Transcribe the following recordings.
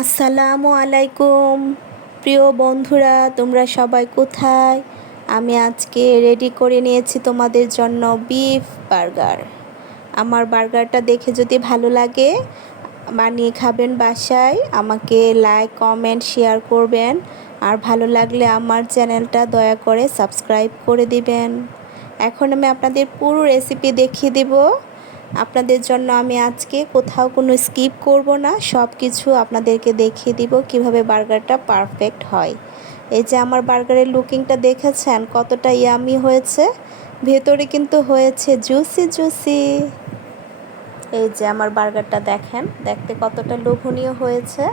আসসালামু আলাইকুম। প্রিয় বন্ধুরা, তোমরা সবাই কোথায়? আমি আজকে রেডি করে নিয়েছি তোমাদের জন্য বিফ বার্গার আমার বার্গারটা দেখে যদি ভালো লাগে, বানিয়ে খাবেন বাসায়, আমাকে লাইক কমেন্ট শেয়ার করবেন। আর ভালো লাগলে আমার চ্যানেলটা দয়া করে সাবস্ক্রাইব করে দিবেন। এখন আমি আপনাদের পুরো রেসিপি দেখিয়ে দেবো। আপনাদের জন্য আমি আজকে কোথাও কোনো স্কিপ করব না সব কিছু আপনাদেরকে দেখিয়ে দিব কীভাবে বার্গারটা পারফেক্ট হয়। এই যে আমার বার্গারের লুকিংটা দেখেছেন, কতটা ইয়ামি হয়েছে, ভেতরে কিন্তু হয়েছে জুসি জুসি। এই যে আমার বার্গারটা দেখেন, দেখতে কতটা লোভনীয় হয়েছে।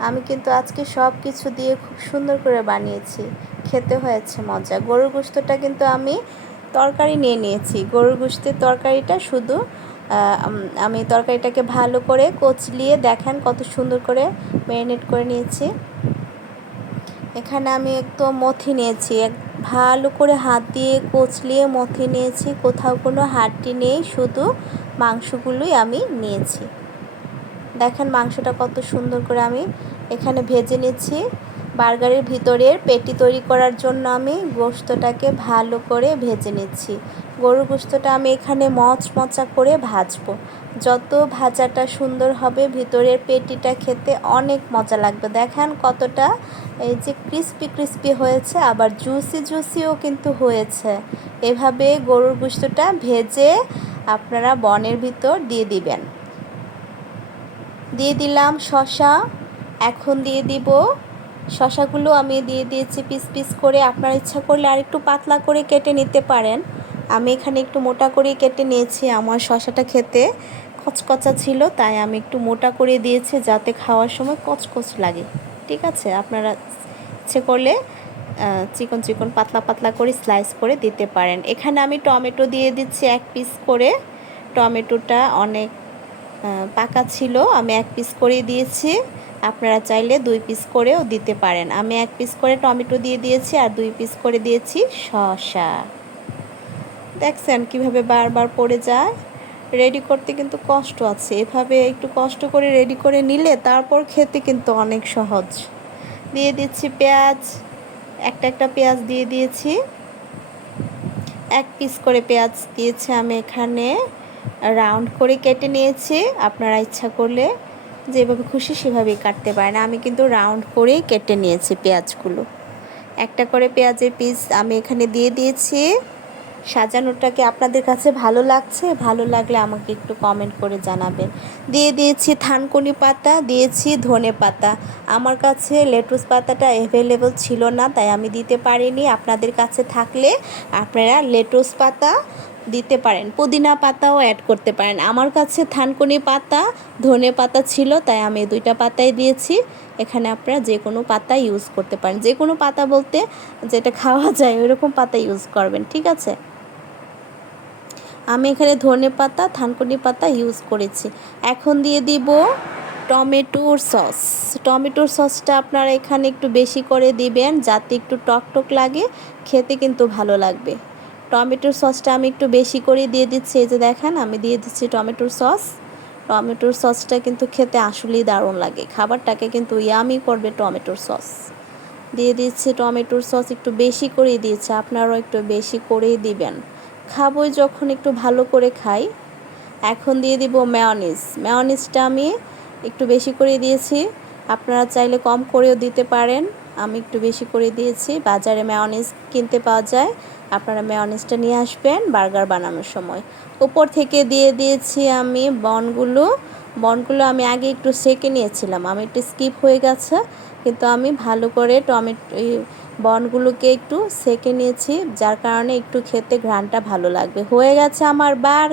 আমি কিন্তু আজকে সব কিছু দিয়ে খুব সুন্দর করে বানিয়েছি, খেতে হয়েছে মজা। গরুর গোস্তটা কিন্তু আমি তরকারি নিয়ে নিয়েছি। গরুর গোস্তের তরকারিটা শুধু আমি তরকারিটাকে ভালো করে কচলিয়ে দেখেন কত সুন্দর করে ম্যারিনেট করে নিয়েছি। এখানে আমি একটু মথি নিয়েছি, এক ভালো করে হাত দিয়ে কচলিয়ে মথি নিয়েছি। কোথাও কোনো হাড্ডি নেই, শুধু মাংসগুলোই আমি নিয়েছি। দেখেন মাংসটা কত সুন্দর করে আমি এখানে ভেজে নিচ্ছি। বার্গারের ভিতরের পেটি তৈরি করার জন্য আমি গোস্তটাকে ভালো করে ভেজে নিচ্ছি। গরুর গোস্তটা আমি এখানে মচমচা করে ভাজবো। যত ভাজাটা সুন্দর হবে, ভিতরের পেটিটা খেতে অনেক মজা লাগবে। দেখেন কতটা এই যে ক্রিস্পি ক্রিস্পি হয়েছে, আবার জুসি জুসিও কিন্তু হয়েছে। এভাবে গরুর গোস্তটা ভেজে আপনারা বনের ভিতর দিয়ে দিবেন। দিয়ে দিলাম শশা এখন দিয়ে দিব শশাগুলো আমি দিয়ে দিয়েছি পিস পিস করে। আপনার ইচ্ছা করলে আর একটু পাতলা করে কেটে নিতে পারেন। আমি এখানে একটু মোটা করে কেটে নিয়েছি আমার শশাটা খেতে। কচকচা ছিল, তাই আমি একটু মোটা করে দিয়েছি যাতে খাওয়ার সময় কচকচ লাগে। ঠিক আছে? আপনারা ইচ্ছে করলে চিকন চিকন পাতলা পাতলা করে স্লাইস করে দিতে পারেন। এখানে আমি টমেটো দিয়ে দিচ্ছি এক পিস করে। টমেটোটা অনেক পাকা ছিল, আমি এক পিস করে দিয়েছি। আপনারা চাইলে দুই পিস করেও দিতে পারেন। আমি এক পিস করে টমেটো দিয়ে দিয়েছি আর দুই পিস করে দিয়েছি শসা। দেখছেন কীভাবে বারবার পড়ে যায়? রেডি করতে কিন্তু কষ্ট আছে। এভাবে একটু কষ্ট করে রেডি করে নিলে তারপর খেতে কিন্তু অনেক সহজ। দিয়ে দিচ্ছি পেঁয়াজ। একটা একটা পেঁয়াজ দিয়ে দিয়েছি। এক পিস করে পেঁয়াজ দিয়েছি আমি এখানে। রাউন্ড করে কেটে নিয়েছি। আপনারা ইচ্ছা করলে যেভাবে খুশি সেভাবেই কাটতে পারেন। আমি কিন্তু রাউন্ড করেই কেটে নিয়েছি পেঁয়াজগুলো। একটা করে পেঁয়াজের পিস আমি এখানে দিয়ে দিয়েছি। সাজানোটাকে আপনাদের কাছে ভালো লাগছে? ভালো লাগলে আমাকে একটু কমেন্ট করে জানাবেন। দিয়ে দিয়েছি থানকুনি পাতা, দিয়েছি ধনে পাতা। আমার কাছে লেটুস পাতাটা অ্যাভেলেবল ছিল না, তাই আমি দিতে পারিনি। আপনাদের কাছে থাকলে আপনারা লেটুস পাতা দিতে পারেন। পুদিনা পাতাও অ্যাড করতে পারেন। আমার কাছে থানকুনি পাতা, ধনে পাতা ছিল, তাই আমি দুইটা পাতাই দিয়েছি। এখানে আপনারা যে কোনো পাতা ইউজ করতে পারেন। যে কোনো পাতা বলতে যেটা খাওয়া যায়, ওইরকম পাতা ইউজ করবেন, ঠিক আছে? আমি এখানে ধনে পাতা, থানকুনি পাতা ইউজ করেছি। এখন দিয়ে দিব টমেটোর সস। টমেটোর সসটা আপনারা এখানে একটু বেশি করে দিবেন, যাতে একটু টক টক লাগে, খেতে কিন্তু ভালো লাগবে। টমেটোর সসটা আমি একটু বেশি করে দিয়ে দিচ্ছি। এই যে দেখেন, আমি দিয়ে দিচ্ছি টমেটোর সস। টমেটোর সসটা কিন্তু খেতে আসলেই দারুণ লাগে। খাবারটাকে কিন্তু ইয়ামি করবে টমেটোর সস। দিয়ে দিচ্ছি টমেটোর সস একটু বেশি করে দিয়েছে, আপনারাও একটু বেশি করেই দিবেন। খাবই যখন একটু ভালো করে খাই, এখন দিয়ে দিব ম্যায়নিজ ম্যায়নিজটা আমি একটু বেশি করে দিয়েছি। আপনারা চাইলে কম করেও দিতে পারেন। আমি একটু বেশি করে দিয়েছি। বাজারে ম্যায়নিজ কিনতে পাওয়া যায়। আপনারা মেয়নিজটা নিয়ে আসবেন বার্গার বানানোর সময়। উপর থেকে দিয়ে দিয়েছি আমি বনগুলো। বনগুলো আমি আগে একটু সেকে নিয়েছিলাম। আমি একটু স্কিপ হয়ে গেছে। কিন্তু আমি ভালো করে টমেটো বনগুলোকে একটু সেকে নিয়েছি। যার কারণে একটু খেতে ঘ্রাণটা ভালো লাগবে। হয়ে গেছে আমার বার